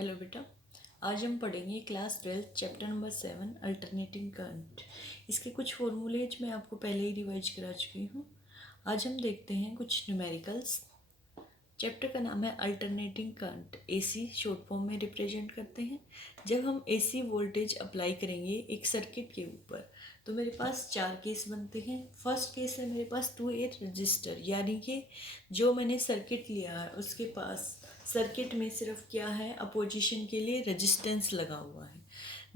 Hello बेटा, आज हम पढ़ेंगे class 12 chapter number 7 alternating current. इसके कुछ फॉर्मूलेज मैं आपको पहले ही रिवाइज करा चुकी हूँ। आज हम देखते हैं कुछ न्यूमेरिकल्स। चैप्टर का नाम है alternating current. AC short form में रिप्रेजेंट करते हैं। जब हम एसी वोल्टेज अप्लाई करेंगे एक सर्किट के ऊपर तो मेरे पास चार केस बनते हैं। फर्स्ट केस है मेरे पास 2A रजिस्टर, यानी कि जो मैंने सर्किट लिया है उसके पास सर्किट में सिर्फ क्या है, अपोजिशन के लिए रेजिस्टेंस लगा हुआ है।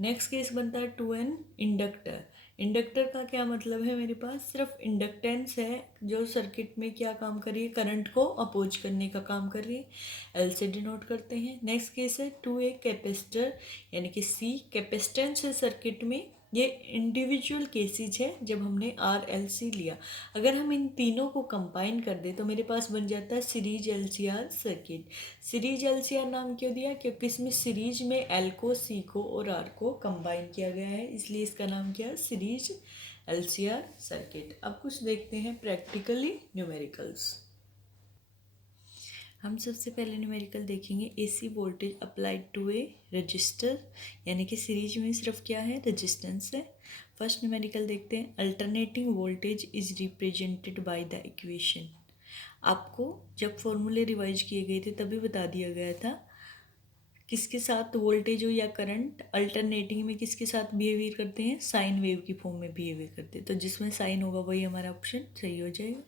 नेक्स्ट केस बनता है 2N इंडक्टर। इंडक्टर का क्या मतलब है, मेरे पास सिर्फ इंडक्टेंस है जो सर्किट में क्या काम कर रही है, करंट को अपोज करने का काम कर रही है। एल से डिनोट करते हैं। नेक्स्ट केस है 2A कैपेसिटर, यानी कि C कैपेसिटेंस है सर्किट में। ये इंडिविजुअल केसेज है जब हमने RLC लिया। अगर हम इन तीनों को कंबाइन कर दें तो मेरे पास बन जाता है series LCR circuit. Series LCR नाम क्यों दिया, क्योंकि इसमें सीरीज में L को, C को और R को कंबाइन किया गया है, इसलिए इसका नाम क्या है, सीरीज LCR सर्किट। अब कुछ देखते हैं प्रैक्टिकली न्यूमेरिकल्स। हम सबसे पहले न्यूमेरिकल देखेंगे AC voltage applied to a resistor, यानी कि सीरीज में सिर्फ क्या है, रजिस्टेंस है। फर्स्ट न्यूमेरिकल देखते हैं। Alternating voltage is represented by the equation. आपको जब फॉर्मूले रिवाइज किए गए थे तभी बता दिया गया था किसके साथ वोल्टेज हो या करंट अल्टरनेटिंग में किसके साथ बिहेवियर करते हैं, साइन वेव की फॉर्म में बिहेवियर करते हैं। तो जिसमें साइन होगा वही हमारा ऑप्शन सही हो जाएगा।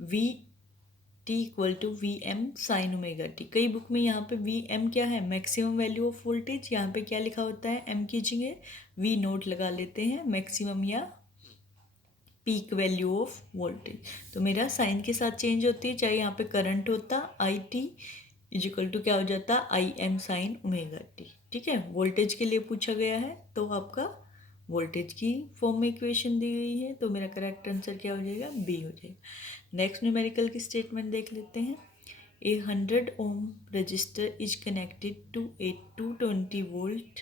V T equal to V M sine omega T. कई बुक में यहाँ पे वी एम क्या है, मैक्सिमम वैल्यू ऑफ वोल्टेज। यहाँ पे क्या लिखा होता है, एम की जगह वी नोट लगा लेते हैं, मैक्सिमम या पीक वैल्यू ऑफ वोल्टेज। तो मेरा साइन के साथ चेंज होती है, चाहे यहाँ पे करंट होता आई टी इजिकल टू क्या हो जाता, I am sine omega T. ठीक है, वोल्टेज के लिए पूछा गया है तो आपका वोल्टेज की फॉर्म में इक्वेशन दी गई है, तो मेरा करेक्ट आंसर क्या हो जाएगा, बी हो जाएगा। नेक्स्ट न्यूमेरिकल की स्टेटमेंट देख लेते हैं। A 100 ohm resistor is connected to a 220 volt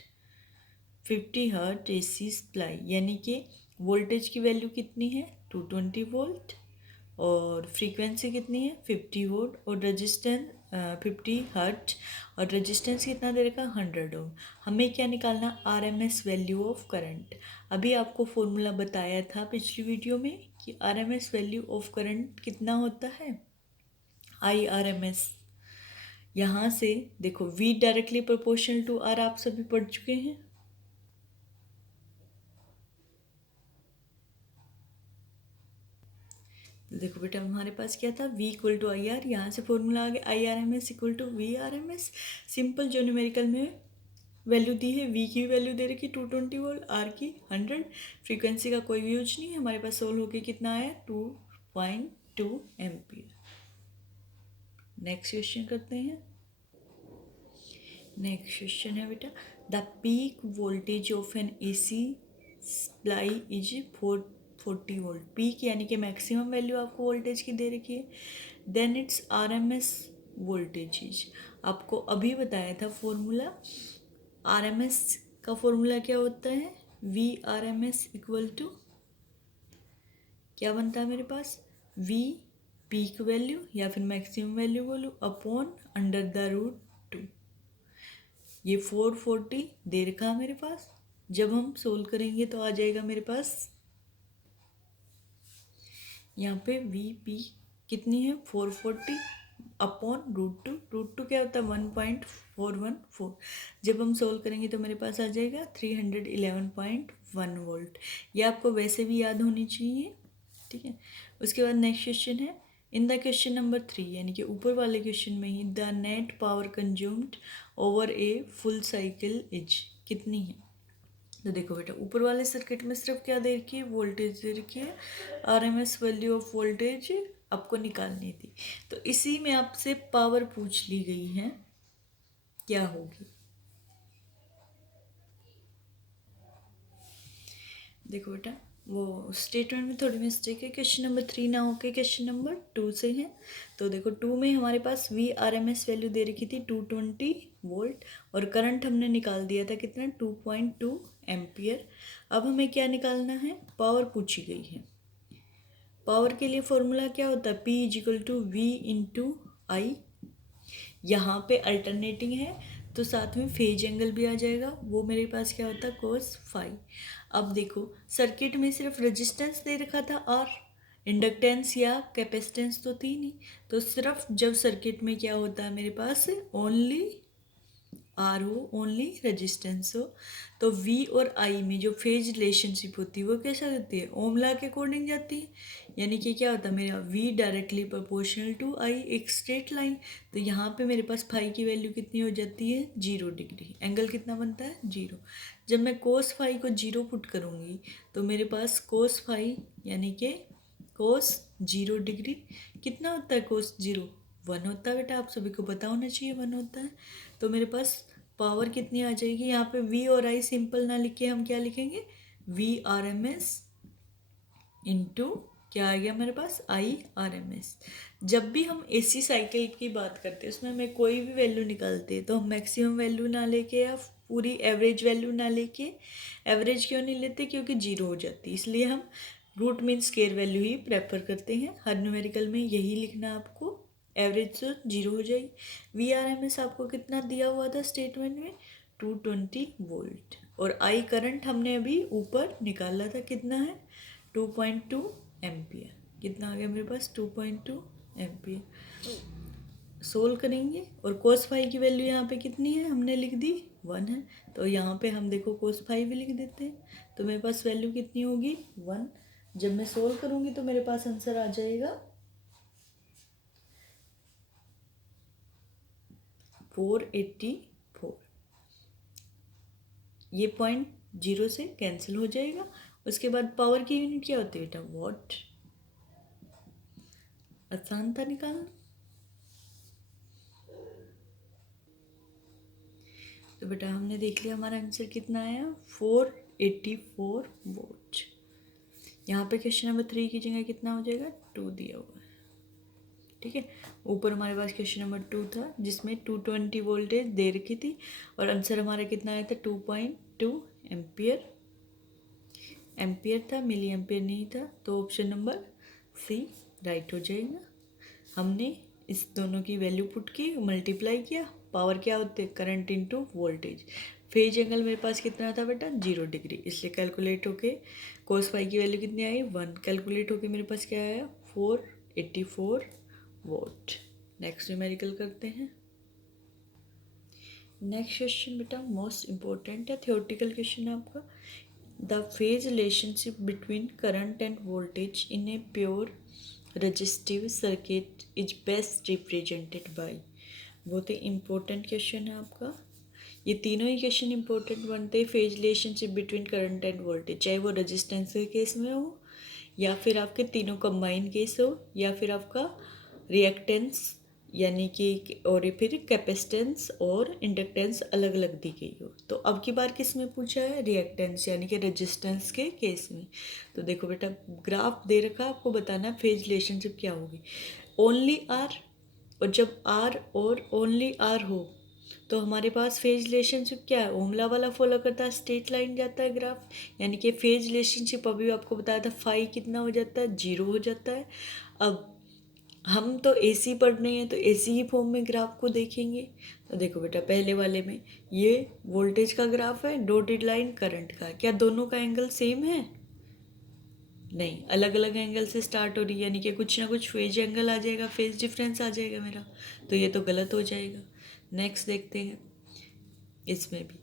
50 hertz AC supply, यानी कि वोल्टेज की वैल्यू कितनी है, 220 वोल्ट, और फ्रीक्वेंसी कितनी है, 50 वोल्ट, और रजिस्टेंस 50 हर्ट, और रेजिस्टेंस कितना दे रखा, 100 ओम। हमें क्या निकालना, RMS वैल्यू ऑफ करंट। अभी आपको फॉर्मूला बताया था पिछली वीडियो में कि RMS वैल्यू ऑफ करंट कितना होता है, IRMS। यहाँ से देखो V directly proportional to R, आप सभी पढ़ चुके हैं। देखो बेटा, हमारे पास क्या था, V equal to I R, यहाँ से फॉर्मूला आ गया IRMS equal to VRMS। Simple जो न्यूमेरिकल में वैल्यू दी है, V की वैल्यू दे रखी 220 वोल्ट, R की 100, फ्रीक्वेंसी का कोई यूज नहीं है। हमारे पास सोल्व होके कितना आया, 2.2 एम्पियर। नेक्स्ट क्वेश्चन करते हैं। नेक्स्ट क्वेश्चन है बेटा, the peak voltage of an AC supply is 440 volt. Peak यानी कि मैक्सिमम वैल्यू आपको वोल्टेज की दे रखी है। Then its RMS voltage is, आपको अभी बताया था फॉर्मूला। RMS का फॉर्मूला क्या होता है, VRMS इक्वल टू क्या बनता है मेरे पास, V पीक वैल्यू या फिर मैक्सिमम वैल्यू बोलूँ अपॉन अंडर द रूट 2। ये 440 दे रखा है मेरे पास। जब हम सोल्व करेंगे तो आ जाएगा मेरे पास यहाँ पे VP कितनी है, 440 अपॉन रूट 2। रूट 2 क्या होता है, 1.414। जब हम सोल्व करेंगे तो मेरे पास आ जाएगा 311.1 वोल्ट। ये आपको वैसे भी याद होनी चाहिए। ठीक है, उसके बाद नेक्स्ट क्वेश्चन है, इन द क्वेश्चन नंबर 3, यानी कि ऊपर वाले क्वेश्चन में ही, the net power consumed over a full cycle is कितनी है। तो देखो बेटा, ऊपर वाले सर्किट में सिर्फ क्या दे रखी है, वोल्टेज दे रखी है। RMS वैल्यू ऑफ वोल्टेज आपको निकालनी थी, तो इसी में आपसे पावर पूछ ली गई है, क्या होगी। देखो बेटा, वो स्टेटमेंट में थोड़ी मिस्टेक है, क्वेश्चन नंबर 3 ना होकर क्वेश्चन नंबर 2 से है। तो देखो 2 में हमारे पास VRMS वैल्यू दे रखी थी 220 वोल्ट, और करंट हमने निकाल दिया था कितना, 2.2 एम्पियर। अब हमें क्या निकालना है, पावर पूछी गई है। पावर के लिए फॉर्मूला क्या होता है, P is equal to V into I. यहाँ पे अल्टरनेटिंग है तो साथ में फेज एंगल भी आ जाएगा, वो मेरे पास क्या होता है कोस फाई। अब देखो सर्किट में सिर्फ रेजिस्टेंस दे रखा था और इंडक्टेंस या कैपेसिटेंस तो थी नहीं, तो सिर्फ जब सर्किट में क्या होता है मेरे पास ओनली आर हो, ओनली रेजिस्टेंस हो, तो वी और आई में जो फेज रिलेशनशिप होती है वो कैसा होती है, ओम लॉ के अकॉर्डिंग जाती है। यानी कि क्या होता है मेरा वी डायरेक्टली प्रोपोर्शनल टू आई, एक स्ट्रेट लाइन। तो यहाँ पे मेरे पास फाई की वैल्यू कितनी हो जाती है 0 डिग्री, एंगल कितना बनता है 0। जब मैं कोस फाई को 0 पुट करूँगी तो मेरे पास कोस फाई यानी कि कोस 0 डिग्री कितना होता है, कोस 0 1 होता है बेटा, आप सभी को पता होना चाहिए 1 होता है। तो मेरे पास पावर कितनी आ जाएगी, यहाँ पे वी और आई सिंपल ना लिख के हम क्या लिखेंगे, V R M S into क्या आ गया मेरे पास आई आर एम एस। जब भी हम एसी साइकिल की बात करते हैं उसमें हमें कोई भी वैल्यू निकालते हैं तो हम मैक्सिमम वैल्यू ना लेके या पूरी एवरेज वैल्यू ना लेके, एवरेज क्यों नहीं लेते, क्योंकि 0 हो जाती है, इसलिए हम रूट मीन स्केयर वैल्यू ही प्रेफर करते हैं। हर न्यूमेरिकल में यही लिखना है आपको, एवरेज तो 0 हो जाएगी। वी आर एम एस आपको कितना दिया हुआ था स्टेटमेंट में 220 वोल्ट, और आई करंट हमने अभी ऊपर निकाला था कितना है 2.2 एम्पियर। कितना आ गया मेरे पास 2.2 एम्पियर। सोल्व करेंगे और कोस फाई की वैल्यू यहाँ पे कितनी है हमने लिख दी 1 है, तो यहाँ पे हम देखो कोस फाई भी लिख देते हैं, तो मेरे पास वैल्यू कितनी होगी 1। जब मैं सोल्व करूँगी तो मेरे पास आंसर आ जाएगा 484। ये पॉइंट 0 से कैंसिल हो जाएगा। उसके बाद पावर की यूनिट क्या होती है बेटा, वॉट। आसान था निकालना। तो बेटा हमने देख लिया हमारा आंसर कितना आया 484 वोल्ट। यहाँ पे क्वेश्चन नंबर 3 की जगह कितना हो जाएगा 2 दिया हुआ है, ठीक है। ऊपर हमारे पास क्वेश्चन नंबर 2 था जिसमें 220 वोल्टेज दे रखी थी और आंसर हमारा कितना आया था 2.2 एम्पियर। एम्पियर था, मिली एम्पियर नहीं था, तो ऑप्शन नंबर सी राइट हो जाएगा। हमने इस दोनों की वैल्यू पुट की, मल्टीप्लाई किया, पावर क्या होती है current into voltage. Phase angle मेरे पास कितना था बेटा 0 डिग्री, इसलिए कैलकुलेट होके कोस फाई की वैल्यू कितनी आई 1, कैलकुलेट होके मेरे पास क्या आया 484 वोल्ट। नेक्स्ट न्यूमेरिकल करते हैं। नेक्स्ट क्वेश्चन बेटा मोस्ट इम्पोर्टेंट है, थियोरटिकल क्वेश्चन है आपका। The phase relationship between current end voltage in a pure resistive circuit is best represented by. बहुत ही इम्पोर्टेंट क्वेश्चन है आपका। ये तीनों ही क्वेश्चन इंपॉर्टेंट बनते हैं, phase relationship between current end voltage, चाहे वो रेजिस्टेंस के केस में हो या फिर आपके तीनों कंबाइन केस हो या फिर आपका रिएक्टेंस यानी कि और फिर कैपेसिटेंस और इंडक्टेंस अलग अलग दी गई हो। तो अब की बार किस में पूछा है, रिएक्टेंस यानी कि रेजिस्टेंस के केस में। तो देखो बेटा ग्राफ दे रखा, आपको बताना फेज रिलेशनशिप क्या होगी। ओनली आर, और जब आर और ओनली आर हो तो हमारे पास फेज रिलेशनशिप क्या है, ओमला वाला फॉलो करता है, स्ट्रेट लाइन जाता है ग्राफ, यानी कि फेज रिलेशनशिप अभी आपको बताया था फाई कितना हो जाता है 0 हो जाता है। अब हम तो एसी पढ़ रहे हैं तो एसी ही फॉर्म में ग्राफ को देखेंगे। तो देखो बेटा पहले वाले में ये वोल्टेज का ग्राफ है, डॉटेड लाइन करंट का, क्या दोनों का एंगल सेम है, नहीं, अलग अलग एंगल से स्टार्ट हो रही है, यानी कि कुछ ना कुछ फेज एंगल आ जाएगा, फेज डिफरेंस आ जाएगा मेरा, तो ये तो गलत हो जाएगा। नेक्स्ट देखते हैं इसमें भी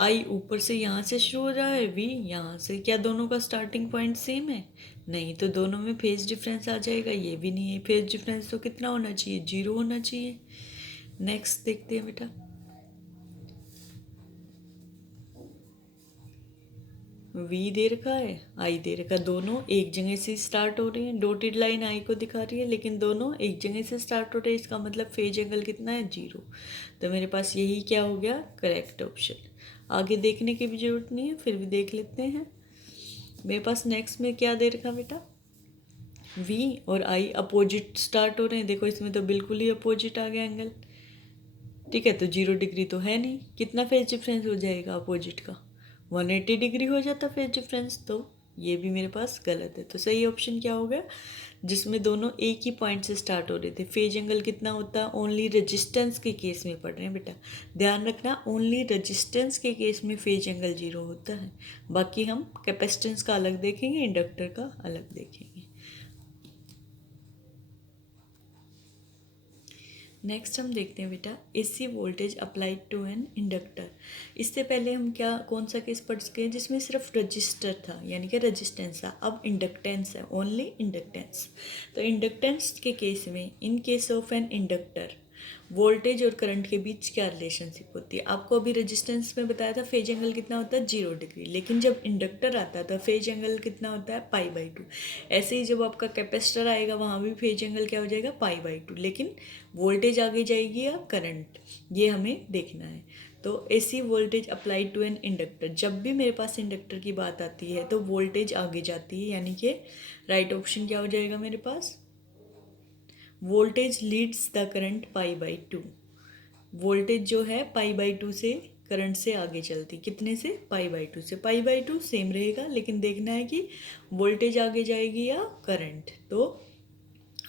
आई ऊपर से यहाँ से शुरू हो रहा है, वी यहाँ से, क्या दोनों का स्टार्टिंग पॉइंट सेम है, नहीं, तो दोनों में फेज डिफरेंस आ जाएगा, ये भी नहीं है, फेज डिफरेंस तो कितना होना चाहिए 0 होना चाहिए। नेक्स्ट देखते हैं बेटा वी दे रखा है, आई दे रखा है, दोनों एक जगह से स्टार्ट हो रही हैं, डॉटेड लाइन आई को दिखा रही है लेकिन दोनों एक जगह से स्टार्ट हो रहे हैं, इसका मतलब फेज एंगल कितना है 0। तो मेरे पास यही क्या हो गया करेक्ट ऑप्शन। आगे देखने की भी जरूरत नहीं है, फिर भी देख लेते हैं। मेरे पास नेक्स्ट में क्या दे रखा बेटा, वी और आई अपोजिट स्टार्ट हो रहे हैं, देखो इसमें तो बिल्कुल ही अपोजिट आ गया एंगल, ठीक है, तो 0 डिग्री तो है नहीं, कितना फेज डिफरेंस हो जाएगा अपोजिट का 180 डिग्री हो जाता फेज डिफरेंस, तो ये भी मेरे पास गलत है। तो सही ऑप्शन क्या होगा, जिसमें दोनों एक ही पॉइंट से स्टार्ट हो रहे थे। फेज एंगल कितना होता है, ओनली रेजिस्टेंस के केस में पढ़ रहे हैं बेटा, ध्यान रखना, ओनली रेजिस्टेंस के केस में फेज एंगल 0 होता है। बाकी हम कैपेसिटेंस का अलग देखेंगे, इंडक्टर का अलग देखेंगे। नेक्स्ट हम देखते हैं बेटा, AC voltage applied to an inductor. इससे पहले हम कौन सा केस पढ़ चुके हैं जिसमें सिर्फ रजिस्टर था, यानी कि रेजिस्टेंस था। अब इंडक्टेंस है, ओनली इंडक्टेंस। तो इंडक्टेंस के केस में, in case of an inductor, voltage और करंट के बीच क्या रिलेशनशिप होती है। आपको अभी रेजिस्टेंस में बताया था फेज एंगल कितना होता है, 0 डिग्री, लेकिन जब इंडक्टर आता है तो फेज एंगल कितना होता है, π/2। ऐसे ही जब आपका कैपेसिटर आएगा वहाँ भी फेज एंगल क्या हो जाएगा, π/2, लेकिन वोल्टेज आगे जाएगी या करंट, ये हमें देखना है। तो AC voltage applied to an inductor, जब भी मेरे पास इंडक्टर की बात आती है तो वोल्टेज आगे जाती है, यानी कि राइट ऑप्शन क्या हो जाएगा मेरे पास, वोल्टेज लीड्स द करंट π/2। वोल्टेज जो है π/2 से करंट से आगे चलती, कितने से, π/2 से। π/2 सेम रहेगा, लेकिन देखना है कि वोल्टेज आगे जाएगी या करंट। तो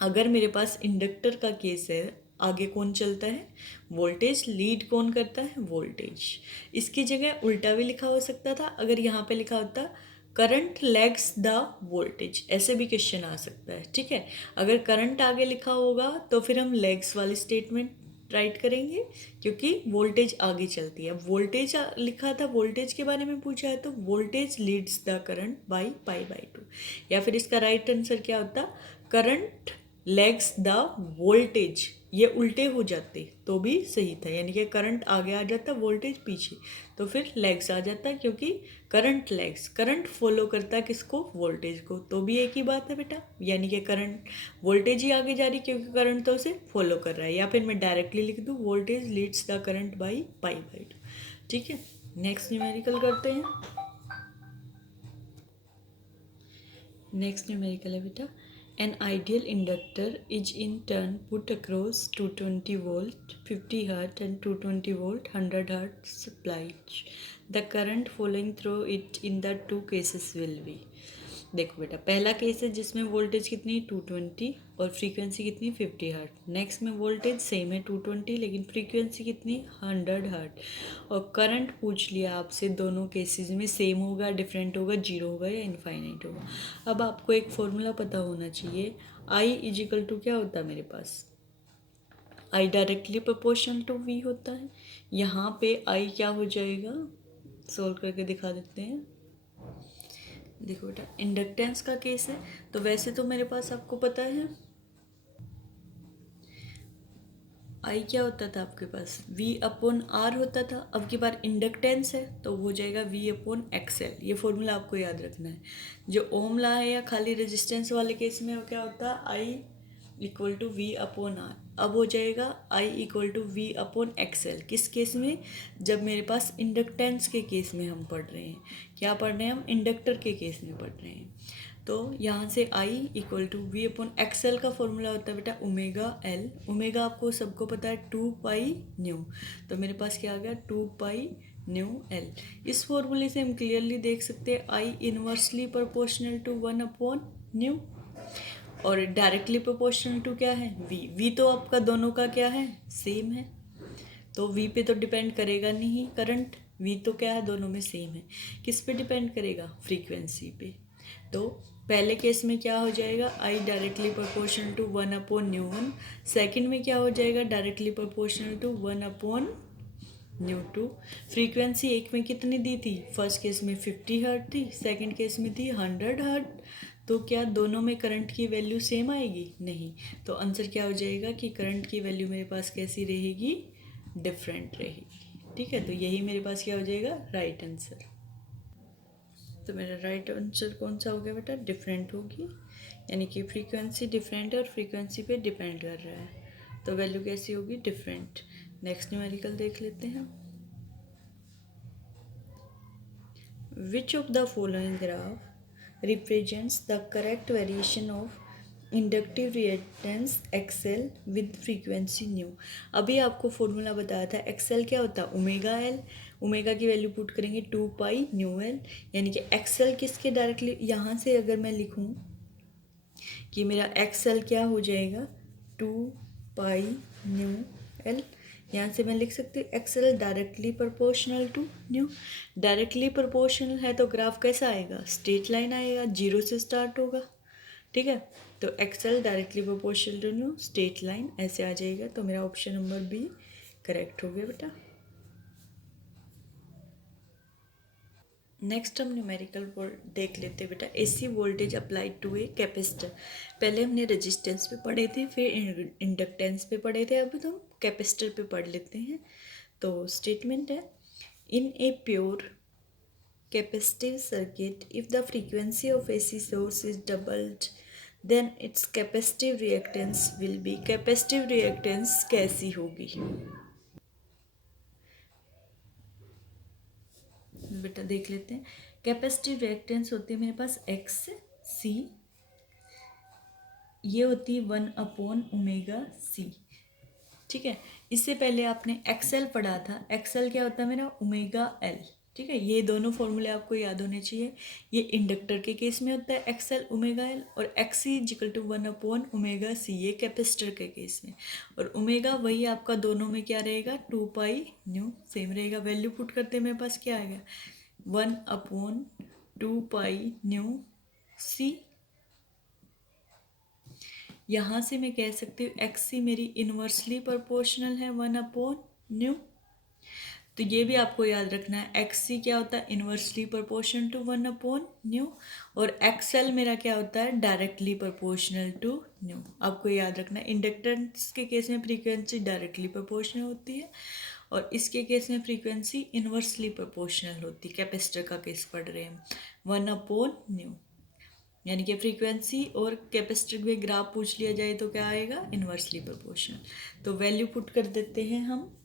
अगर मेरे पास इंडक्टर का केस है, आगे कौन चलता है, वोल्टेज, लीड कौन करता है, वोल्टेज। इसकी जगह उल्टा भी लिखा हो सकता था, अगर यहाँ पे लिखा होता करंट लैग्स द वोल्टेज, ऐसे भी क्वेश्चन आ सकता है, ठीक है। अगर करंट आगे लिखा होगा तो फिर हम लैग्स वाली स्टेटमेंट राइट करेंगे, क्योंकि वोल्टेज आगे चलती है। वोल्टेज लिखा था, वोल्टेज के बारे में पूछा है, तो voltage leads the current by π/2। या फिर इसका राइट आंसर क्या होता, करंट लैग्स द वोल्टेज। ये उल्टे हो जाते तो भी सही था, यानी कि करंट आगे आ जाता, वोल्टेज पीछे, तो फिर लैग्स आ जाता, क्योंकि करंट लैग्स, करंट फॉलो करता है किसको, वोल्टेज को, तो भी एक ही बात है बेटा, यानी कि करंट, वोल्टेज ही आगे जा रही क्योंकि करंट तो उसे फॉलो कर रहा है। या फिर मैं डायरेक्टली लिख दूँ, voltage leads the current by π/2, ठीक है। नेक्स्ट न्यूमेरिकल करते हैं। नेक्स्ट न्यूमेरिकल है बेटा, an ideal inductor is in turn put across 220 volt 50 hertz and 220 volt 100 hertz supplies. The current flowing through it in the two cases will be। देखो बेटा, पहला case है जिसमें वोल्टेज कितनी 220 और फ्रीक्वेंसी कितनी 50 हर्ट। नेक्स्ट में वोल्टेज सेम है 220, लेकिन फ्रीक्वेंसी कितनी 100 हर्ट, और करंट पूछ लिया आपसे, दोनों केसेस में सेम होगा, डिफरेंट होगा, 0 होगा या इनफाइनाइट होगा। अब आपको एक फॉर्मूला पता होना चाहिए, आई इज इक्वल टू क्या होता है मेरे पास, I directly proportional to V होता है। यहाँ पे आई क्या हो जाएगा, सोल्व करके दिखा देते हैं। देखो बेटा, इंडक्टेंस का केस है, तो वैसे तो मेरे पास आपको पता है आई क्या होता था आपके पास, V/R होता था। अब की बार इंडक्टेंस है तो हो जाएगा V/XL। ये फॉर्मूला आपको याद रखना है। जो ओम ला है या खाली रेजिस्टेंस वाले केस में क्या होता है, I इक्वल टू V/R। अब हो जाएगा I इक्वल टू V/XL। किस केस में, जब मेरे पास इंडक्टेंस के केस में हम पढ़ रहे हैं। क्या पढ़ रहे हैं हम, इंडक्टर के केस में पढ़ रहे हैं। तो यहाँ से I इक्वल टू V/XL का फॉर्मूला होता है बेटा ω/L। ओमेगा आपको सबको पता है 2πν, तो मेरे पास क्या आ गया 2πν/L। इस फॉर्मूले से हम क्लियरली देख सकते हैं I इनवर्सली प्रोपोर्शनल टू 1/ν, और डायरेक्टली प्रोपोर्शनल टू क्या है, V तो आपका दोनों का क्या है, सेम है, तो V पे तो डिपेंड करेगा नहीं करंट, V तो क्या है, दोनों में सेम है। किस पे डिपेंड करेगा, फ्रीक्वेंसी पे। तो पहले केस में क्या हो जाएगा, I directly proportional to 1/ν1। Second में क्या हो जाएगा, डायरेक्टली प्रोपोर्शनल टू 1/ν2। फ्रीक्वेंसी एक में कितनी दी थी, फर्स्ट केस में 50 हर्ट थी, सेकंड केस में थी 100 हर्ट। तो क्या दोनों में करंट की वैल्यू सेम आएगी, नहीं। तो आंसर क्या हो जाएगा कि करंट की वैल्यू मेरे पास कैसी रहेगी, डिफरेंट रहेगी, ठीक है। तो यही मेरे पास क्या हो जाएगा, राइट आंसर। तो मेरा राइट आंसर कौन सा हो गया बेटा, डिफरेंट होगी, यानी कि फ्रीक्वेंसी डिफरेंट है और फ्रीक्वेंसी पे डिपेंड कर रहा है, तो वैल्यू कैसी होगी, डिफरेंट। नेक्स्ट न्यूमेरिकल देख लेते हैं। Which of the following graph represents the correct variation of inductive reactance XL with frequency new. अभी आपको फॉर्मूला बताया था, एक्सएल क्या होता है, ओमेगा एल। ओमेगा की वैल्यू पुट करेंगे 2 पाई न्यू एल, यानी कि एक्सएल किसके डायरेक्टली, यहाँ से अगर मैं लिखूँ कि मेरा एक्सएल क्या हो जाएगा 2 पाई न्यू एल, यहाँ से मैं लिख सकती हूँ XL directly proportional to nu. Directly proportional है तो ग्राफ कैसा आएगा, स्ट्रेट लाइन आएगा, जीरो से स्टार्ट होगा, ठीक है। तो XL directly proportional to nu straight line ऐसे आ जाएगा। तो मेरा ऑप्शन नंबर बी करेक्ट हो गया बेटा। नेक्स्ट हम न्यूमेरिकल देख लेते हैं बेटा। AC voltage applied to a capacitor. पहले हमने रेजिस्टेंस पे पढ़े थे, फिर इंडक्टेंस पे पढ़े थे, अब तो हम कैपेसिटर पे पढ़ लेते हैं। तो स्टेटमेंट है, in a pure capacitive circuit if the frequency of AC source is doubled then its capacitive reactance will be. Capacitive reactance कैसी होगी बेटा, देख लेते हैं। कैपेसिटिव रिएक्टेंस होती है मेरे पास एक्स सी, ये होती है 1/ओमेगा सी, ठीक है। इससे पहले आपने एक्सएल पढ़ा था, एक्सएल क्या होता है मेरा, ओमेगा एल, ठीक है। ये दोनों फॉर्मूले आपको याद होने चाहिए। ये इंडक्टर के केस में होता है एक्सएल ओमेगा एल, और एक्सी इक्वल टू 1/ओमेगा सी, ये कैपेसिटर के केस में। और ओमेगा वही आपका दोनों में क्या रहेगा, 2 पाई न्यू सेम रहेगा। वैल्यू पुट करते मेरे पास क्या आएगा, 1/2 पाई न्यू सी। यहाँ से मैं कह सकती हूँ एक्स सी मेरी इन्वर्सली प्रोपोर्शनल है 1/न्यू। तो ये भी आपको याद रखना है, एक्स सी क्या होता है, इन्वर्सली प्रोपोर्शनल टू 1/न्यू, और एक्स एल मेरा क्या होता है, डायरेक्टली प्रोपोर्शनल टू न्यू। आपको याद रखना है, इंडक्टेंस के केस में फ्रीक्वेंसी डायरेक्टली प्रोपोर्शनल होती है, और इसके केस में फ्रीक्वेंसी इन्वर्सली प्रोपोर्शनल होती है। कैपेसिटर का केस पढ़ रहे हैं, 1/न्यू, यानी कि फ्रीक्वेंसी और कैपेसिटर में ग्राफ पूछ लिया जाए तो क्या आएगा, इन्वर्सली प्रोपोर्शनल। तो वैल्यू पुट कर देते हैं हम,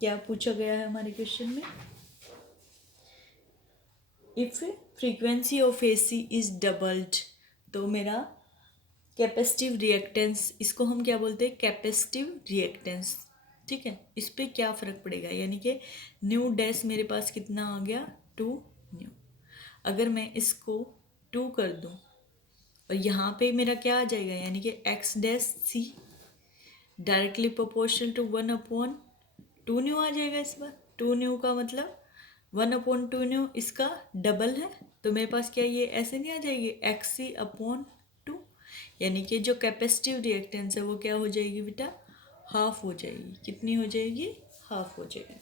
क्या पूछा गया है हमारे क्वेश्चन में, if frequency of AC is doubled, तो मेरा कैपेसिटिव रिएक्टेंस, इसको हम क्या बोलते हैं, कैपेसिटिव रिएक्टेंस, ठीक है। इस पर क्या फ़र्क पड़ेगा, यानी कि न्यू डैश मेरे पास कितना आ गया, 2 न्यू। अगर मैं इसको 2 कर दूं और यहाँ पे मेरा क्या आ जाएगा, यानी कि X dash C directly proportional to 1/2 nu आ जाएगा। इस बार 2 न्यू का मतलब 1/2 न्यू इसका डबल है, तो मेरे पास क्या ये ऐसे नहीं आ जाएगी, एक्स सी अपॉन 2, यानी कि जो कैपेसिटिव रिएक्टेंस है वो क्या हो जाएगी बेटा, हाफ हो जाएगी। कितनी हो जाएगी, हाफ हो जाएगी।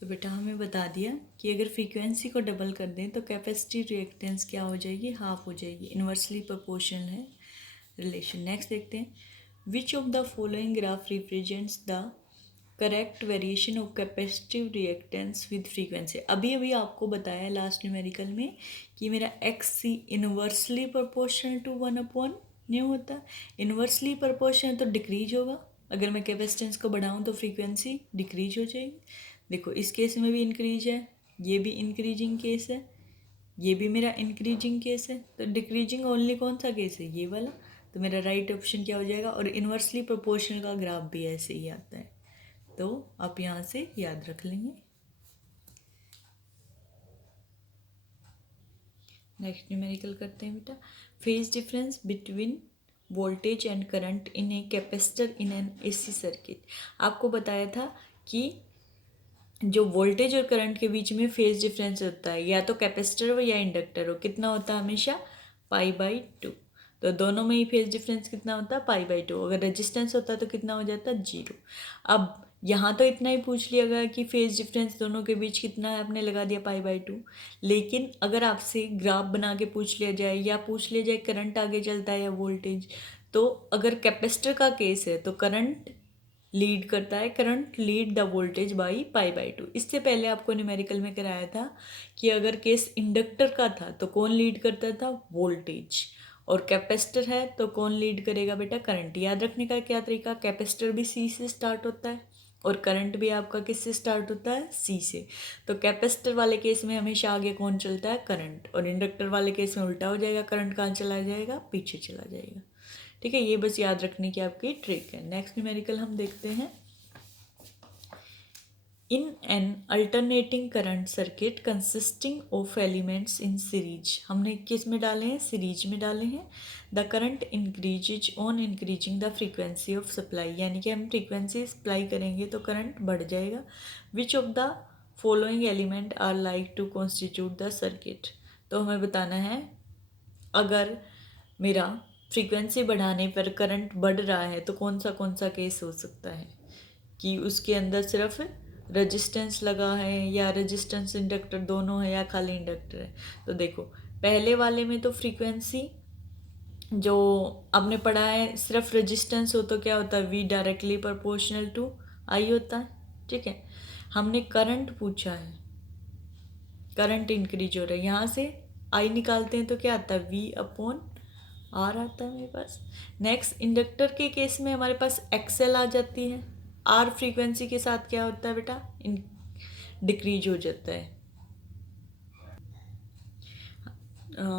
तो बेटा हमें बता दिया कि अगर फ्रीक्वेंसी को डबल कर दें तो कैपेसिटिव रिएक्टेंस क्या हो जाएगी, हाफ हो जाएगी। इन्वर्सली प्रोपोर्शनल है रिलेशन। नेक्स्ट देखते हैं, which of the following graph represents the correct variation of capacitive reactance with frequency. अभी अभी आपको बताया लास्ट न्यूमेरिकल में कि मेरा X C inversely proportional to 1/न्यू होता है। इन्वर्सली प्रोपोर्शनल तो डिक्रीज होगा, अगर मैं कैपेसिटेंस को बढ़ाऊँ तो फ्रीक्वेंसी डिक्रीज हो जाएगी। देखो इस केस में भी इंक्रीज है, ये भी इंक्रीजिंग केस है, ये भी मेरा इंक्रीजिंग केस है, तो डिक्रीजिंग ओनली कौन सा केस है, ये वाला। तो मेरा राइट ऑप्शन क्या हो जाएगा, और इन्वर्सली प्रोपोर्शनल का ग्राफ भी ऐसे ही आता है, तो आप यहाँ से याद रख लेंगे। नेक्स्ट न्यूमेरिकल करते हैं बेटा, phase difference between voltage and current in a capacitor in an AC circuit. आपको बताया था कि जो वोल्टेज और करंट के बीच में फेज डिफरेंस होता है, या तो कैपेसिटर हो या इंडक्टर हो, कितना होता है हमेशा, π/2। तो दोनों में ही फेज डिफरेंस कितना होता है, π/2। अगर रेजिस्टेंस होता तो कितना हो जाता, 0। अब यहाँ तो इतना ही पूछ लिया गया कि फेज डिफरेंस दोनों के बीच कितना है, आपने लगा दिया π/2। लेकिन अगर आपसे ग्राफ बना के पूछ लिया जाए, या पूछ लिया जाए करंट आगे चलता है या वोल्टेज, तो अगर कैपेसिटर का केस है तो करंट लीड करता है, current lead the voltage by π/2। इससे पहले आपको न्यूमेरिकल में कराया था कि अगर केस इंडक्टर का था तो कौन लीड करता था, वोल्टेज, और कैपेसिटर है तो कौन लीड करेगा बेटा, करंट। याद रखने का क्या तरीका, कैपेसिटर भी सी से स्टार्ट होता है, और करंट भी आपका किससे स्टार्ट होता है, सी से। तो कैपेसिटर वाले केस में हमेशा आगे कौन चलता है, करंट, और इंडक्टर वाले केस में उल्टा हो जाएगा, करंट कहाँ चला जाएगा, पीछे चला जाएगा। ठीक है, ये बस याद रखने की आपकी ट्रिक है। नेक्स्ट न्यूमेरिकल हम देखते हैं। In an alternating current circuit consisting of elements in series, हमने किस में डाले हैं, सीरीज में डाले हैं। The current increases on increasing the frequency of supply, यानी कि हम फ्रीक्वेंसी सप्लाई करेंगे तो करंट बढ़ जाएगा। Which of the following element are like to constitute the circuit, तो हमें बताना है अगर मेरा फ्रीक्वेंसी बढ़ाने पर करंट बढ़ रहा है तो कौन सा केस हो सकता है कि उसके अंदर सिर्फ रेजिस्टेंस लगा है या रेजिस्टेंस इंडक्टर दोनों है या खाली इंडक्टर है। तो देखो पहले वाले में तो फ्रीक्वेंसी जो आपने पढ़ा है सिर्फ रेजिस्टेंस हो तो क्या होता है, वी डायरेक्टली प्रोपोर्शनल टू आई होता है। ठीक है, हमने करंट पूछा है, करंट इंक्रीज हो रहा है, यहाँ से आई निकालते हैं तो क्या आता है, वी अपॉन आर आता है मेरे पास। नेक्स्ट इंडक्टर के केस में हमारे पास एक्सएल आ जाती है। आर फ्रीक्वेंसी के साथ क्या होता है बेटा, डिक्रीज हो जाता है,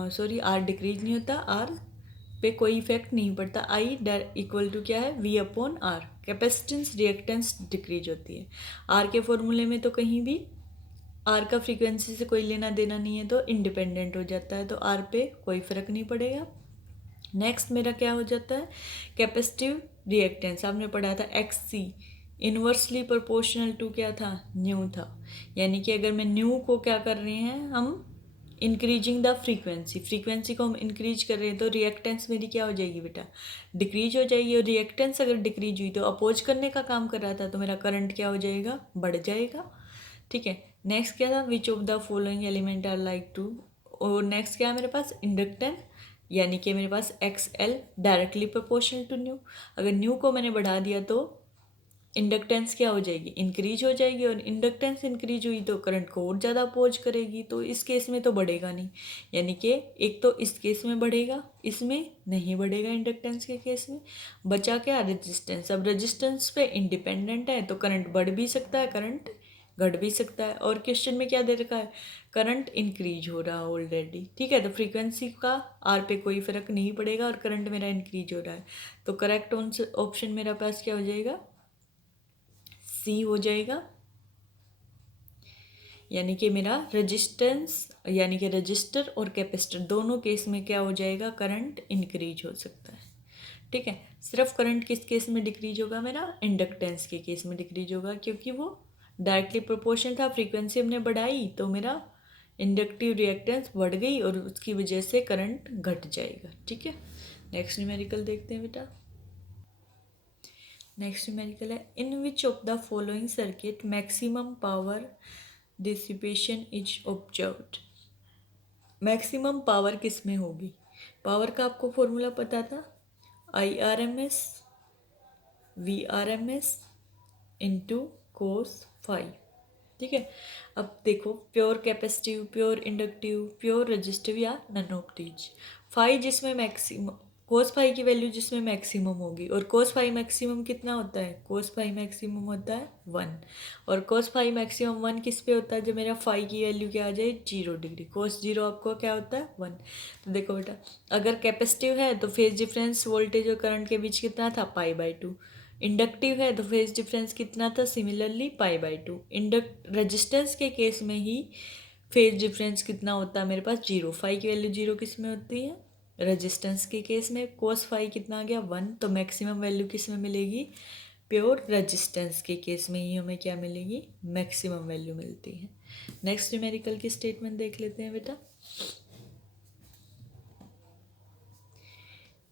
सॉरी आर डिक्रीज नहीं होता, आर पे कोई इफेक्ट नहीं पड़ता। आई इक्वल टू क्या है, V upon R. Capacitance reactance decrease होती है। आर के फॉर्मूले में तो कहीं भी आर का फ्रीक्वेंसी से कोई लेना देना नहीं है तो इंडिपेंडेंट हो जाता है, तो आर पे कोई फर्क नहीं पड़ेगा। नेक्स्ट मेरा क्या हो जाता है, कैपेसिटिव रिएक्टेंस आपने पढ़ा था X C inversely proportional to क्या था, न्यू था। यानी कि अगर मैं न्यू को क्या कर रहे हैं हम, इंक्रीजिंग द फ्रीक्वेंसी को हम इंक्रीज कर रहे हैं तो रिएक्टेंस मेरी क्या हो जाएगी बेटा, डिक्रीज हो जाएगी। और रिएक्टेंस अगर डिक्रीज हुई तो अपोज करने का काम कर रहा था तो मेरा करंट क्या हो जाएगा, बढ़ जाएगा। ठीक है, नेक्स्ट क्या था, which of the following element are like to, और नेक्स्ट क्या है मेरे पास, इंडक्टेंस, यानी कि मेरे पास X L directly proportional to nu. अगर न्यू को मैंने बढ़ा दिया तो इंडक्टेंस क्या हो जाएगी, इंक्रीज हो जाएगी, और इंडक्टेंस इंक्रीज हुई तो करंट को और ज़्यादा अपोज करेगी, तो इस केस में तो बढ़ेगा नहीं। यानी कि एक तो इस केस में बढ़ेगा, इसमें नहीं बढ़ेगा इंडक्टेंस के केस में। बचा क्या, रेजिस्टेंस। अब रेजिस्टेंस पे इंडिपेंडेंट है तो करंट बढ़ भी सकता है, करंट घट भी सकता है। और क्वेश्चन में क्या दे रखा है, करंट इंक्रीज हो रहा है ऑलरेडी। ठीक है, तो फ्रीक्वेंसी का आर पे कोई फर्क नहीं पड़ेगा और करंट मेरा इंक्रीज हो रहा है, तो करेक्ट ऑप्शन मेरा पास क्या हो जाएगा, सी हो जाएगा। यानी कि मेरा रेजिस्टेंस, यानी कि रजिस्टर और कैपेसिटर दोनों केस में क्या हो जाएगा, करंट इंक्रीज हो सकता है। ठीक है, सिर्फ करंट किस केस में डिक्रीज होगा, मेरा इंडक्टेंस के केस में डिक्रीज होगा, क्योंकि वो डायरेक्टली प्रोपोर्शनल था। फ्रीक्वेंसी हमने बढ़ाई तो मेरा इंडक्टिव रिएक्टेंस बढ़ गई और उसकी वजह से करंट घट जाएगा। ठीक है, नेक्स्ट न्यूमेरिकल देखते हैं बेटा। नेक्स्ट न्यूमेरिकल है, in which of the following circuit maximum power dissipation is observed. Maximum power किस में होगी, पावर का आपको फॉर्मूला पता था, I R M S V R M S into cos phi. ठीक है, अब देखो pure capacitive, pure inductive, pure resistive या नन ऑफ दीज। फाइव जिसमें मैक्सिमम, कोस फाइव की वैल्यू जिसमें मैक्सिमम होगी, और कोस फाइव मैक्सिमम कितना होता है, कोस फाइव मैक्सिमम होता है 1, और कोस फाइव मैक्सिमम 1 किस पे होता है, जब मेरा फाइव की वैल्यू क्या आ जाए 0 डिग्री, कोस 0 आपको क्या होता है 1। तो देखो बेटा अगर कैपेसिटिव है तो फेज डिफरेंस वोल्टेज और करंट के बीच कितना था, π/2। इंडक्टिव है तो फेज डिफरेंस कितना था, सिमिलरली π/2। रेजिस्टेंस के केस में ही फेज डिफरेंस कितना होता है मेरे पास, 0। फाइव की वैल्यू 0 किस में होती है, रेजिस्टेंस के केस में। कोस फाइव कितना आ गया 1, तो मैक्सिमम वैल्यू किस में मिलेगी, प्योर रेजिस्टेंस के केस में ही हमें क्या मिलेगी, मैक्सिमम वैल्यू मिलती है। नेक्स्ट न्यूमेरिकल की स्टेटमेंट देख लेते हैं बेटा।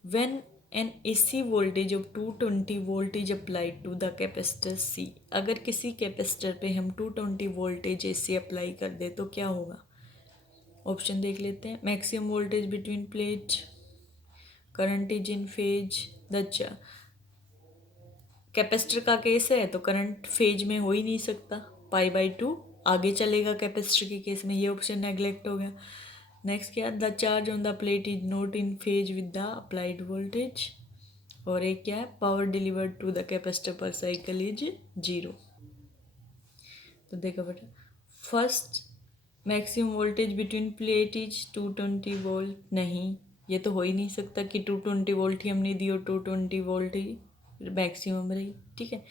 When an AC voltage of 220 volt is applied to the capacitor C, अगर किसी कैपेसिटर पे हम 220 वोल्टेज AC अप्लाई कर दे तो क्या होगा। ऑप्शन देख लेते हैं, maximum voltage between plate, current is in phase. अच्छा, कैपेसिटर का केस है तो करंट फेज में हो ही नहीं सकता, π/2 आगे चलेगा कैपेसिटर के केस में, ये ऑप्शन नेग्लेक्ट हो गया। नेक्स्ट क्या, the charge on the plate is not in phase with the applied voltage. और एक क्या है, power delivered to the capacitor per cycle is 0। तो देखो बेटा, first maximum voltage between plate is 220 volt. नहीं, ये तो हो ही नहीं सकता कि 220 वोल्ट ही हमने दी और 220 वोल्ट ही मैक्सिमम रही। ठीक है।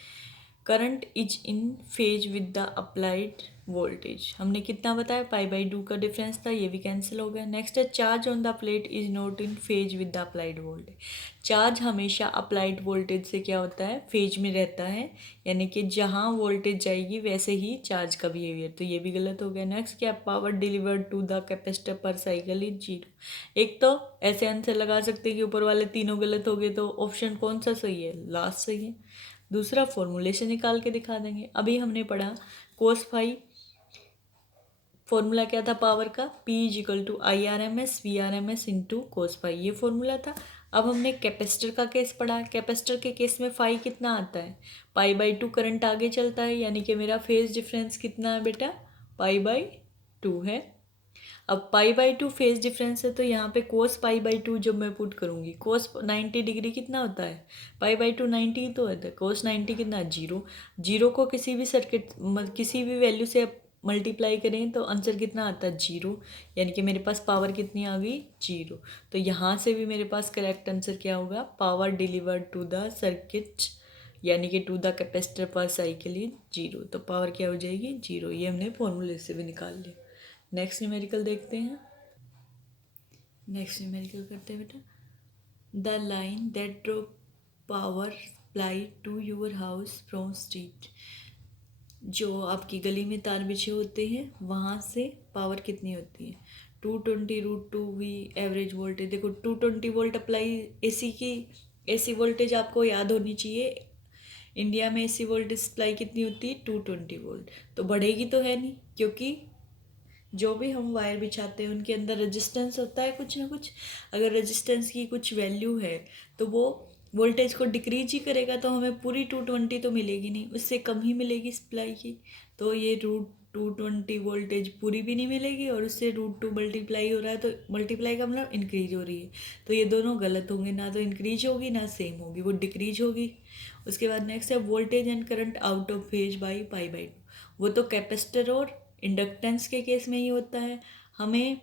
Current is in phase with the applied voltage, हमने कितना बताया, π/2 का डिफरेंस था, ये भी कैंसिल हो गया। नेक्स्ट है charge on the plate is not in phase with the applied voltage. Charge हमेशा अप्लाइड वोल्टेज से क्या होता है, फेज में रहता है, यानी कि जहाँ वोल्टेज जाएगी वैसे ही चार्ज का बिहेवियर, तो ये भी गलत हो गया। नेक्स्ट क्या, power delivered to the capacitor per cycle is 0। एक तो ऐसे आंसर लगा सकते हैं कि ऊपर वाले तीनों गलत हो गए, तो ऑप्शन कौन सा सही है, लास्ट सही है। दूसरा फॉर्मूलेशन निकाल के दिखा देंगे। अभी हमने पढ़ा कोस फाई, फॉर्मूला क्या था पावर का, P = IRMS VRMS into cos phi, ये फॉर्मूला था। अब हमने कैपेसिटर का केस पढ़ा। कैपेसिटर के केस में फाई कितना आता है, π/2 करंट आगे चलता है, यानी कि मेरा फेज डिफरेंस कितना है बेटा, π/2 है। अब π/2 फेज डिफरेंस है, तो यहाँ पे कोस π/2 जब मैं पुट करूँगी, कोस 90 डिग्री कितना होता है, π/2 90 ही तो होता है, कोस 90 कितना, 0। 0 को किसी भी सर्किट किसी भी वैल्यू से मल्टीप्लाई करें तो आंसर कितना आता है, 0, यानी कि मेरे पास पावर कितनी आ गई, 0। तो यहाँ से भी मेरे पास करेक्ट आंसर क्या होगा, power delivered to the circuit यानी कि to the capacitor per cycle is 0। तो पावर क्या हो जाएगी, 0। ये हमने फॉर्मूले से भी निकाल लिया। नेक्स्ट न्यूमेरिकल देखते हैं। नेक्स्ट न्यूमेरिकल करते हैं बेटा, the line that draw power supply to your house from street, जो आपकी गली में तार बिछे होते हैं वहाँ से पावर कितनी होती है, 220√2V एवरेज वोल्टेज। देखो 220 वोल्ट अप्लाई, एसी वोल्टेज आपको याद होनी चाहिए। इंडिया में एसी वोल्टेज सप्लाई कितनी होती है, 220 वोल्ट। तो बढ़ेगी तो है नहीं, क्योंकि जो भी हम वायर बिछाते हैं उनके अंदर रेजिस्टेंस होता है कुछ ना कुछ। अगर रेजिस्टेंस की कुछ वैल्यू है तो वो वोल्टेज को डिक्रीज ही करेगा, तो हमें पूरी 220 तो मिलेगी नहीं, उससे कम ही मिलेगी सप्लाई की। तो ये √220 वोल्टेज पूरी भी नहीं मिलेगी, और उससे √2 मल्टीप्लाई हो रहा है, तो मल्टीप्लाई का मतलब इंक्रीज हो रही है, तो ये दोनों गलत होंगे, ना तो इंक्रीज होगी ना सेम होगी, वो डिक्रीज होगी। उसके बाद नेक्स्ट है voltage and current out of phase by π/2। वो तो कैपेसिटर और इंडक्टेंस के केस में ही होता है। हमें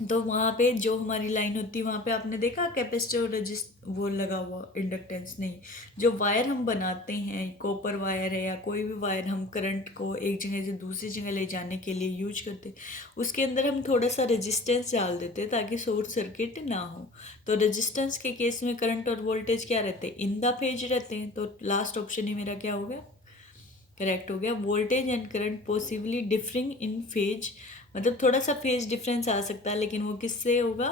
तो वहाँ पे जो हमारी लाइन होती है वहाँ पे आपने देखा कैपेसिटर और वो लगा हुआ, इंडक्टेंस नहीं। जो वायर हम बनाते हैं, कॉपर वायर है या कोई भी वायर हम करंट को एक जगह से दूसरी जगह ले जाने के लिए यूज करते, उसके अंदर हम थोड़ा सा रेजिस्टेंस डाल देते ताकि शॉर्ट सर्किट ना हो। तो रेजिस्टेंस के केस में करंट और वोल्टेज क्या रहते हैं, इन द फेज रहते हैं। तो लास्ट ऑप्शन ही मेरा क्या हो गया, करेक्ट हो गया। Voltage and current possibly differing in phase, मतलब थोड़ा सा फेज डिफरेंस आ सकता है, लेकिन वो किससे होगा,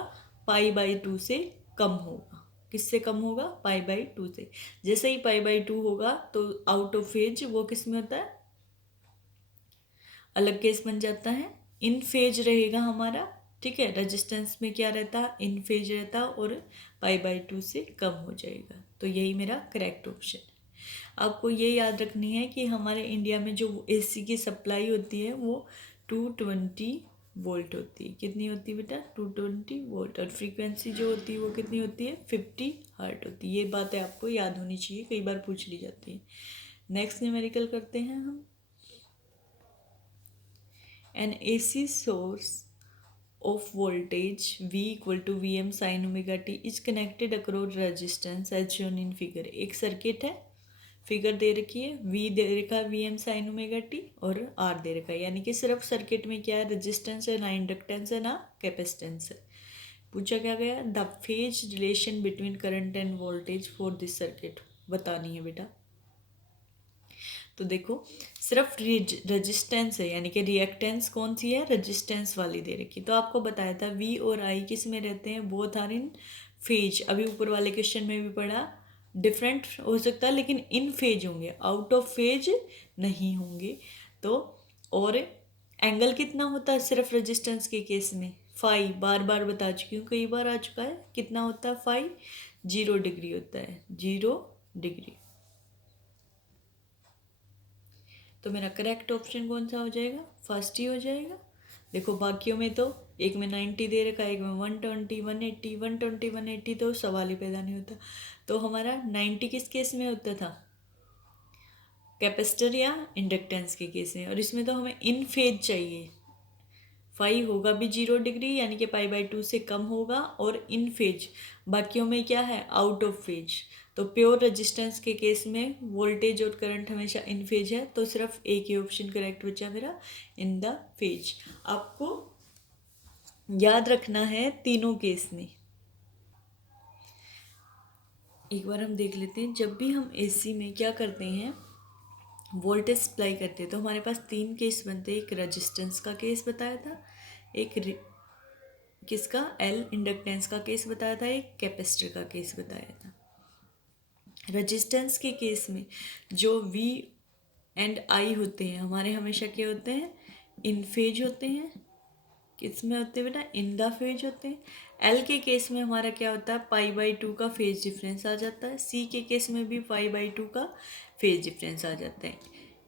π/2 से कम होगा। किससे कम होगा, π/2 से। जैसे ही π/2 होगा तो आउट ऑफ फेज वो किस में होता है, अलग केस बन जाता है, इन फेज रहेगा हमारा। ठीक है, रेजिस्टेंस में क्या रहता, इन फेज रहता, और π/2 से कम हो जाएगा। तो यही मेरा करेक्ट ऑप्शन है। आपको ये याद रखनी है कि हमारे इंडिया में जो एसी की सप्लाई होती है वो 220 वोल्ट होती है। कितनी होती है बेटा, 220 वोल्ट। और फ्रीक्वेंसी जो होती है वो कितनी होती है, 50 हर्ट होती है। ये बातें आपको याद होनी चाहिए, कई बार पूछ ली जाती है। नेक्स्ट न्यूमेरिकल करते हैं हम। N AC source of voltage V = Vm sin omega t is connected across resistance as shown in figure। एक सर्किट है, फिगर दे रखी है, V दे रखा है Vm sin omega t और R दे रखा है, यानी कि सिर्फ सर्किट में क्या है, रेजिस्टेंस है, ना इंडक्टेंस है ना कैपेसिटेंस है। पूछा क्या गया, the phase relation between current end voltage for this circuit बतानी है बेटा। तो देखो सिर्फ रेजिस्टेंस है, यानी कि रिएक्टेंस कौन सी है, रेजिस्टेंस वाली दे रखी। तो आपको बताया था V और I किस में रहते हैं, बोथ आर इन फेज। अभी ऊपर वाले क्वेश्चन में भी पढ़ा, डिफरेंट हो सकता है लेकिन इन फेज होंगे, आउट ऑफ फेज नहीं होंगे। तो और एंगल कितना होता है सिर्फ रेजिस्टेंस के केस में, फाई, बार बार बता चुकी हूँ, कई बार आ चुका है, कितना होता है फाई, 0 डिग्री होता है, 0 डिग्री। तो मेरा करेक्ट ऑप्शन कौन सा हो जाएगा, फर्स्ट ही हो जाएगा। देखो बाकियों में तो एक में 90 दे रखा है, एक में 120, 180, 120, 180, तो सवाल ही पैदा नहीं होता। तो हमारा 90 किस केस में होता था? कैपेसिटर या इंडक्टेंस के केस में। और इसमें तो हमें इन फेज चाहिए। फाई होगा भी 0 डिग्री यानी कि π/2 से कम होगा, और इन फेज। बाकियों में क्या है? Out of phase. तो प्योर रेजिस्टेंस के केस में वोल्टेज और करंट हमेशा इन फेज है, तो सिर्फ एक ही ऑप्शन करेक्ट बचा मेरा, इन द फेज। आपको याद रखना है तीनों केस में। एक बार हम देख लेते हैं, जब भी हम एसी में क्या करते हैं, वोल्टेज सप्लाई करते हैं, तो हमारे पास तीन केस बनते हैं। एक रेजिस्टेंस का केस बताया था, एक किसका एल इंडक्टेंस का केस बताया था, एक कैपेसिटर का केस बताया था। रेजिस्टेंस के केस में जो वी एंड आई होते हैं हमारे हमेशा क्या होते हैं? इन फेज होते हैं। किस में होते हैं बेटा? इन द फेज होते हैं। एल के केस में हमारा क्या होता है? π/2 का फेज डिफरेंस आ जाता है। सी के केस में भी π/2 का फेज डिफरेंस आ जाता है।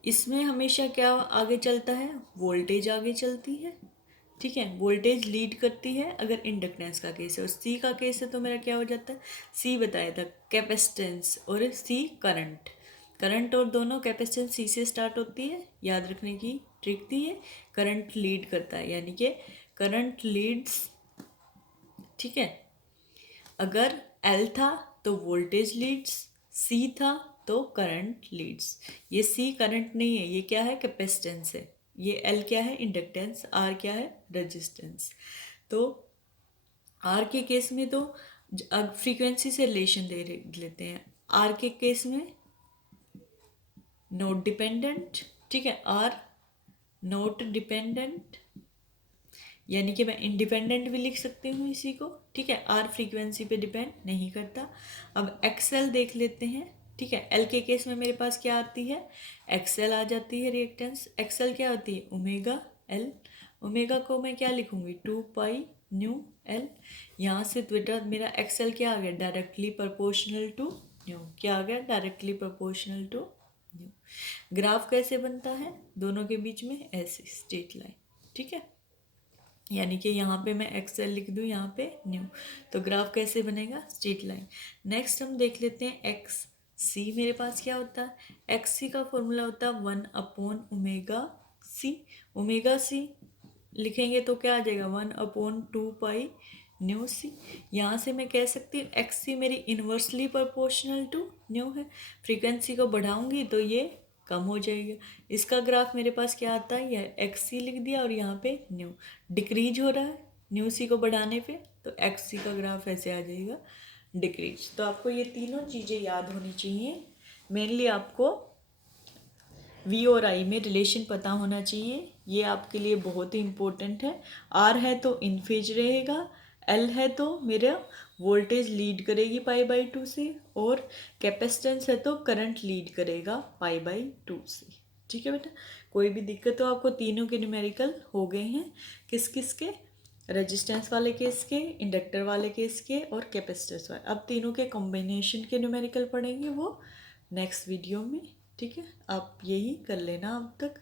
इसमें हमेशा क्या आगे चलता है? वोल्टेज आगे चलती है। ठीक है, वोल्टेज लीड करती है अगर इंडक्टेंस का केस है। और सी का केस है तो मेरा क्या हो जाता है? सी बताया था कैपेसिटेंस, और सी करंट। करंट और दोनों कैपेसिटेंस सी से स्टार्ट होती है, याद रखने की ट्रिक थी ये। करंट लीड करता है यानी कि करंट लीड्स। ठीक है, अगर एल था तो वोल्टेज लीड्स, सी था तो करंट लीड्स। ये सी करंट नहीं है, ये क्या है? कैपेसिटेंस है। ये एल क्या है? इंडक्टेंस। आर क्या है? रेजिस्टेंस। तो आर के केस में तो फ्रीक्वेंसी से रिलेशन दे लेते हैं। आर के केस में नोट डिपेंडेंट। ठीक है, आर नोट डिपेंडेंट, यानी कि मैं इंडिपेंडेंट भी लिख सकती हूँ इसी को। ठीक है, आर फ्रीक्वेंसी पे डिपेंड नहीं करता। अब एक्सएल देख लेते हैं। ठीक है, एल के केस में मेरे पास क्या आती है? एक्सएल आ जाती है रिएक्टेंस। एक्सएल क्या होती है? Omega L. ओमेगा को मैं क्या लिखूंगी? 2π/μ/L। यहाँ से बेटा मेरा एक्सएल क्या आ गया? Directly proportional to nu. क्या आ गया? Directly proportional to nu. Graph कैसे बनता है? दोनों के बीच में ऐसी स्ट्रेट लाइन। ठीक है, यानी कि यहाँ पे मैं एक्सएल लिख दूँ, यहाँ पे न्यू, तो ग्राफ कैसे बनेगा? Straight line. नेक्स्ट हम देख लेते हैं एक्स सी। मेरे पास क्या होता है? एक्स सी का फॉर्मूला होता है 1/ओमेगा सी। ओमेगा सी लिखेंगे तो क्या आ जाएगा? 1/2π/न्यू सी। यहाँ से मैं कह सकती हूँ एक्स सी मेरी इन्वर्सली प्रोपोर्शनल टू न्यू है। फ्रीक्वेंसी को बढ़ाऊंगी तो ये कम हो जाएगा। इसका ग्राफ मेरे पास क्या आता है? यह एक्स सी लिख दिया और यहाँ पे न्यू डिक्रीज हो रहा है न्यू सी को बढ़ाने पे, तो एक्स सी का ग्राफ ऐसे आ जाएगा डिक्रीज। तो आपको ये तीनों चीज़ें याद होनी चाहिए। मेनली आपको वी और आई में रिलेशन पता होना चाहिए, ये आपके लिए बहुत ही इम्पोर्टेंट है। आर है तो इन फेज रहेगा, एल है तो मेरा वोल्टेज लीड करेगी π/2 से, और कैपेसिटेंस है तो करंट लीड करेगा π/2 से। ठीक है बेटा, कोई भी दिक्कत हो आपको? तीनों के न्यूमेरिकल हो गए हैं। किस किस के? रेजिस्टेंस वाले केस के, इंडक्टर वाले केस के, और कैपेसिटर्स वाले। अब तीनों के कॉम्बिनेशन के न्यूमेरिकल पढ़ेंगे वो नेक्स्ट वीडियो में। ठीक है, आप यही कर लेना अब तक।